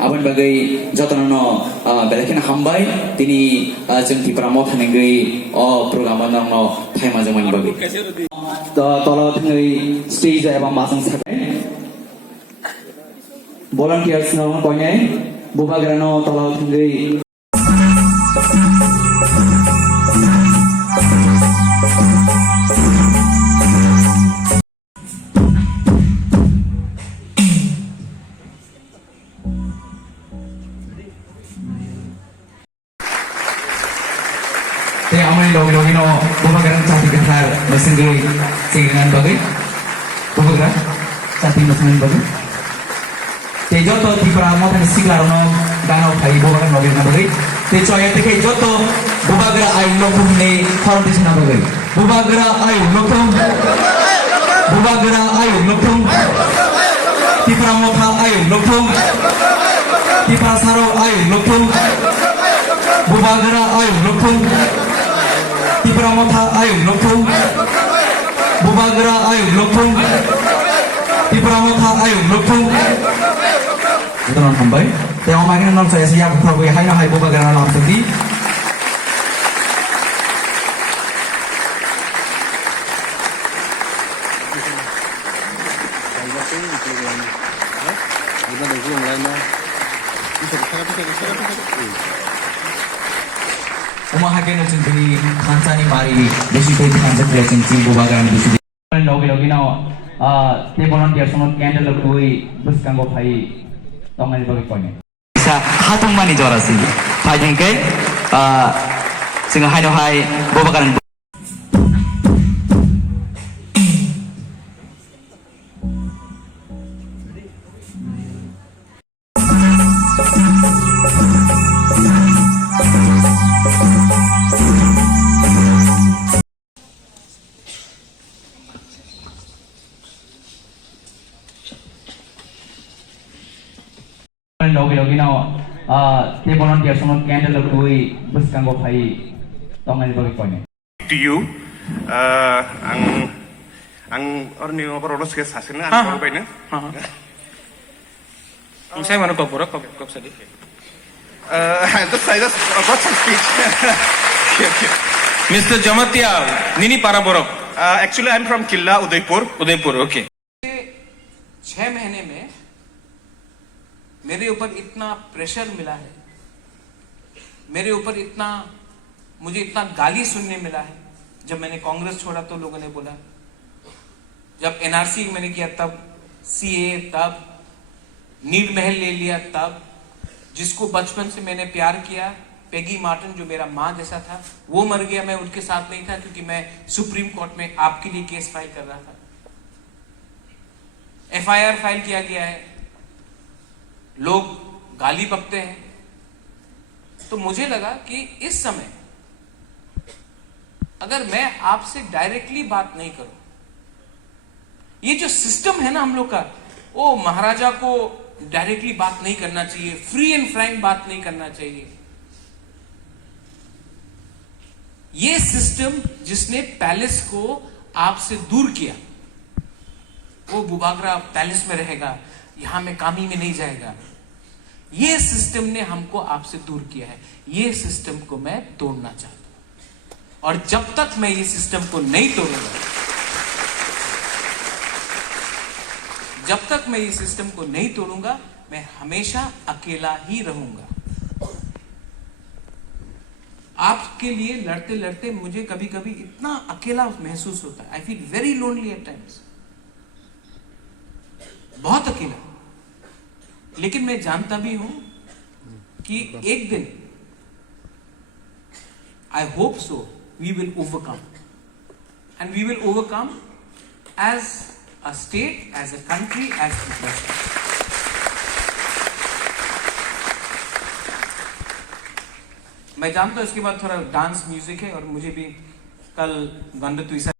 abon bagai jotono belakina hambai tini jeng tipra mo thanengui o program no thaima jemani bagai tolo thangai stage eba masang sakai volunteers no koinai bubagrano tolo thangai logi no bubagrang cati kasar mesenggui singan bagai bubagrang cati mesengan bagai te joto tipra mo tan siglar no gano phai bubagrang logi na bagai te choya te ke joto bubagra ai lokum ne foundation na bagai bubagra ai lokum tipra mo tha ai lokum tipra saro ai lokum bubagra ai lokum tipra motha ayung lokthung bubagra ayung lokthung tipra motha ayung lokthung itonon hambai te omagin non saya siap thogui haina hai bubagra lam tadi Umahagen no chinti khansani mari besi pe khansa creating team bubagan besi logi no te volunteer sono candle koi buskango phai tongai bagi koine isa hatung mani jorasi phai jengke singa hai no hai bubagan logi no te volunteer sono candle koi buskango phai tongai bagi koine to you ang orni operos ke sasena ang baina ang saya mana kopura kop sadi I just got some speech. Mr. Jamatia Nini Paraborok Actually I'm from Killa Udaipur okay 6 महीने में मेरे ऊपर इतना pressure मिला है मेरे ऊपर मुझे इतना गाली सुनने मिला है जब मैंने कांग्रेस छोड़ा तो लोगों ने बोला जब एनआरसी मैंने किया तब सीए तब नील महल ले लिया तब जिसको बचपन से मैंने प्यार किया पेगी मार्टिन जो मेरा माँ जैसा था वो मर गया मैं उनके साथ नहीं था क्योंकि मैं सुप्रीम कोर्ट में आपके लिए केस फाइल कर रहा था एफआईआर फाइल किया गया है लोग गाली बकते हैं तो मुझे लगा कि इस समय अगर मैं आपसे डायरेक्टली बात नहीं करूं ये जो सिस्टम है ना हम लोग का वो महाराजा को डायरेक्टली बात नहीं करना चाहिए फ्री एंड फ्रैंक बात नहीं करना चाहिए ये सिस्टम जिसने पैलेस को आपसे दूर किया वो बुबागरा पैलेस में रहेगा यहां में कामी में नहीं जाएगा ये सिस्टम ने हमको आपसे दूर किया है ये सिस्टम को मैं तोड़ना चाहता हूं और जब तक मैं ये सिस्टम को नहीं तोड़ूंगा मैं हमेशा अकेला ही रहूंगा आपके लिए लड़ते लड़ते मुझे कभी कभी इतना अकेला महसूस होता है I feel very lonely at times बहुत अकेला लेकिन मैं जानता भी हूं कि एक दिन I hope so we will overcome and we will overcome as a state as a country as मैं जानता हूं इसके बाद थोड़ा डांस म्यूजिक है और मुझे भी कल गंध